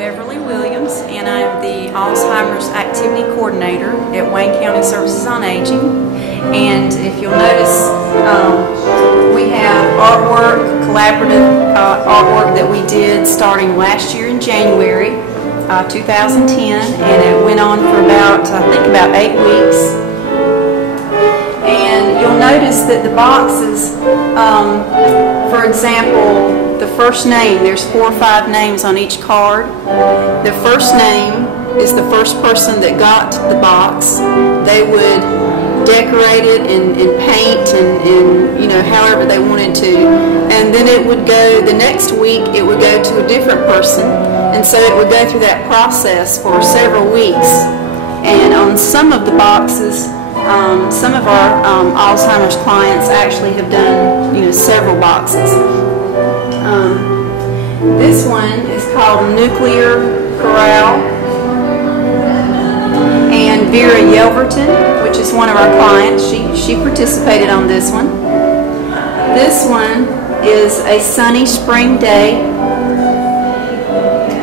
Beverly Williams, and I'm the Alzheimer's Activity Coordinator at Wayne County Services on Aging. And if you'll notice, we have artwork, collaborative artwork that we did starting last year in January 2010, and it went on for about, I think about 8 weeks. And you'll notice that the boxes, for example, the first name, there's 4 or 5 names on each card. The first name is the first person that got the box. They would decorate it and paint and you know, however they wanted to. And then it would go, the next week it would go to a different person. And so it would go through that process for several weeks. And on some of the boxes, some of our Alzheimer's clients actually have done, you know, several boxes. This one is called Nuclear Corral, and Vera Yelverton, which is one of our clients, she participated on this one. This one is A Sunny Spring Day,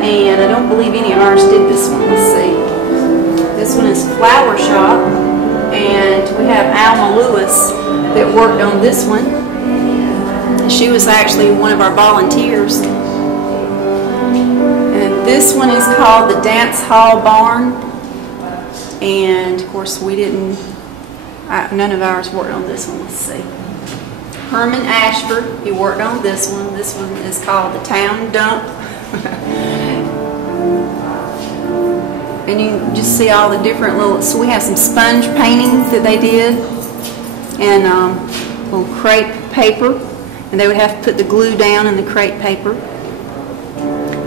and I don't believe any of ours did this one. Let's see. This one is Flower Shop, and we have Alma Lewis that worked on this one. She was actually one of our volunteers. And this one is called the Dance Hall Barn. And of course we didn't, none of ours worked on this one. Let's see. Herman Ashford, he worked on this one. This one is called the Town Dump. And you can just see all the different little, so we have some sponge paintings that they did. And little crepe paper. And they would have to put the glue down in the crepe paper.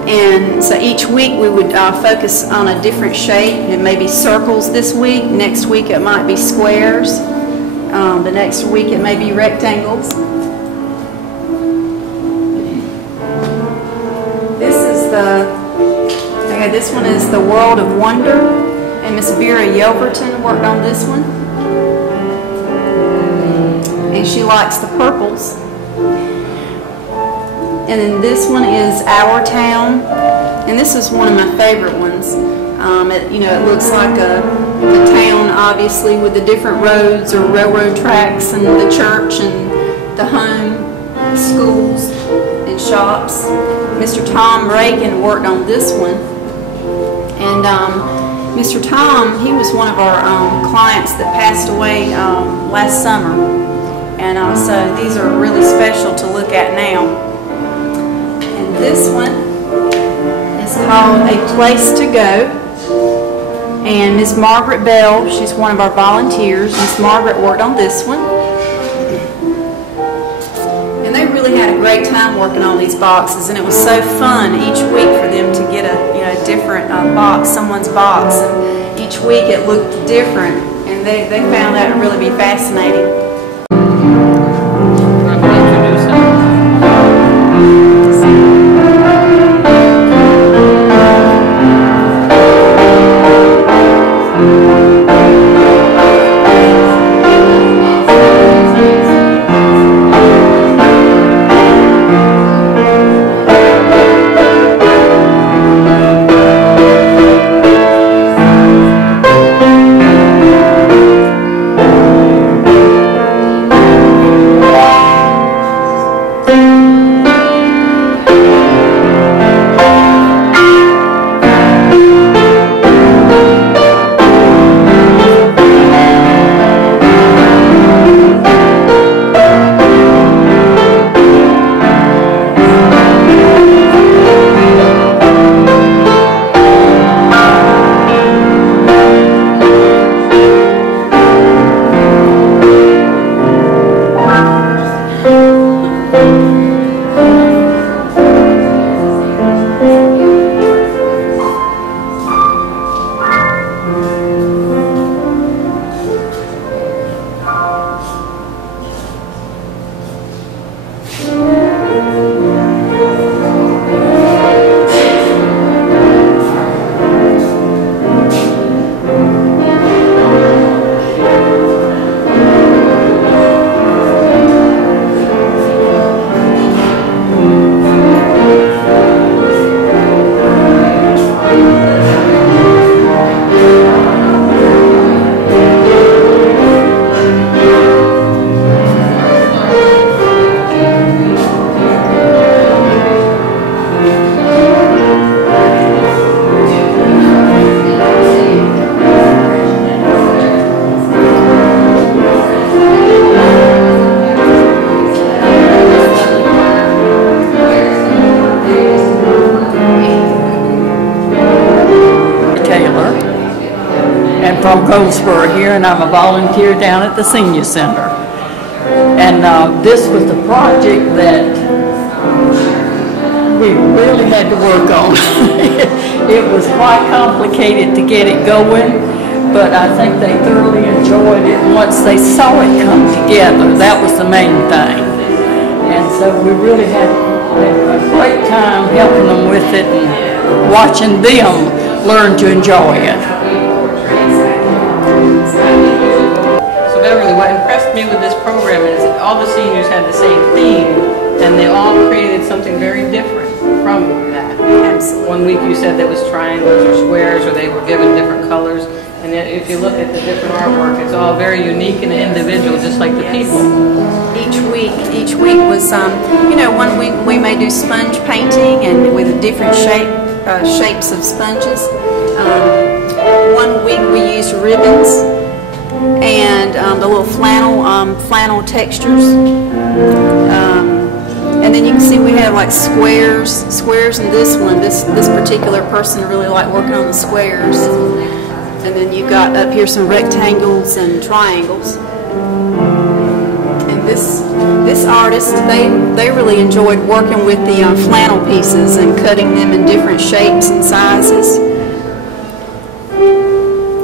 And so each week we would focus on a different shape. It may be circles this week. Next week it might be squares. The next week it may be rectangles. This one is the World of Wonder. And Miss Vera Yelverton worked on this one. And she likes the purples. And then this one is Our Town, and this is one of my favorite ones. You know, it looks like a town, obviously, with the different roads or railroad tracks and the church and the home, schools and shops. Mr. Tom Reagan worked on this one, and Mr. Tom, he was one of our clients that passed away last summer, and so these are really special to look at now. This one is called A Place to Go, and Miss Margaret Bell, she's one of our volunteers. Miss Margaret worked on this one, and they really had a great time working on these boxes, and it was so fun each week for them to get a different box, someone's box, and each week it looked different, and they found that to really be fascinating. from Goldsboro here, and I'm a volunteer down at the Senior Center. And this was the project that we really had to work on. It was quite complicated to get it going, but I think they thoroughly enjoyed it once they saw it come together. That was the main thing. And so we really had a great time helping them with it and watching them learn to enjoy it. So Beverly, what impressed me with this program is that all the seniors had the same theme, and they all created something very different from that. Absolutely. One week you said there was triangles or squares, or they were given different colors. And then if you look at the different artwork, it's all very unique and individual, just like the people. Each week was, you know, one week we may do sponge painting and with different shapes of sponges. One week we used ribbons and the little flannel textures. And then you can see we have like squares in this one. This particular person really liked working on the squares. And then you've got up here some rectangles and triangles. And this artist, they really enjoyed working with the flannel pieces and cutting them in different shapes and sizes.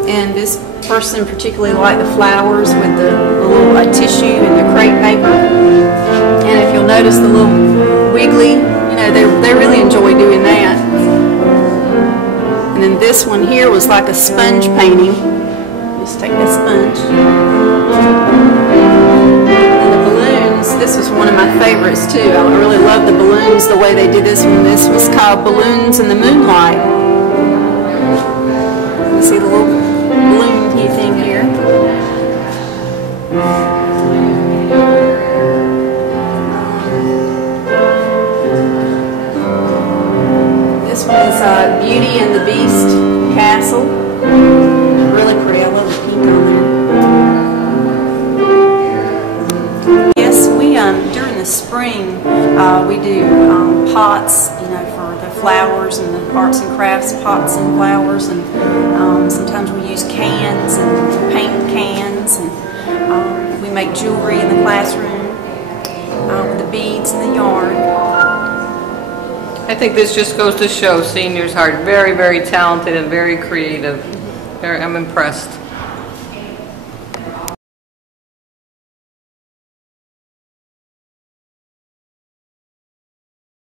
And this person particularly liked the flowers with the little tissue and the crepe paper. And if you'll notice the little wiggly, you know, they really enjoy doing that. And then this one here was like a sponge painting. Just take that sponge. And the balloons, this was one of my favorites too. I really love the balloons, the way they did this one. This was called Balloons in the Moonlight. You see the little balloon thing here. This one is Beauty and the Beast Castle. Really pretty. I love the pink on there. Yes, we during the spring we do pots, you know, for the flowers and the arts and crafts pots and flowers, and sometimes we use cans and paint cans, and we make jewelry in the classroom with the beads and the yarn. I think this just goes to show seniors are very, very talented and very creative. I'm impressed.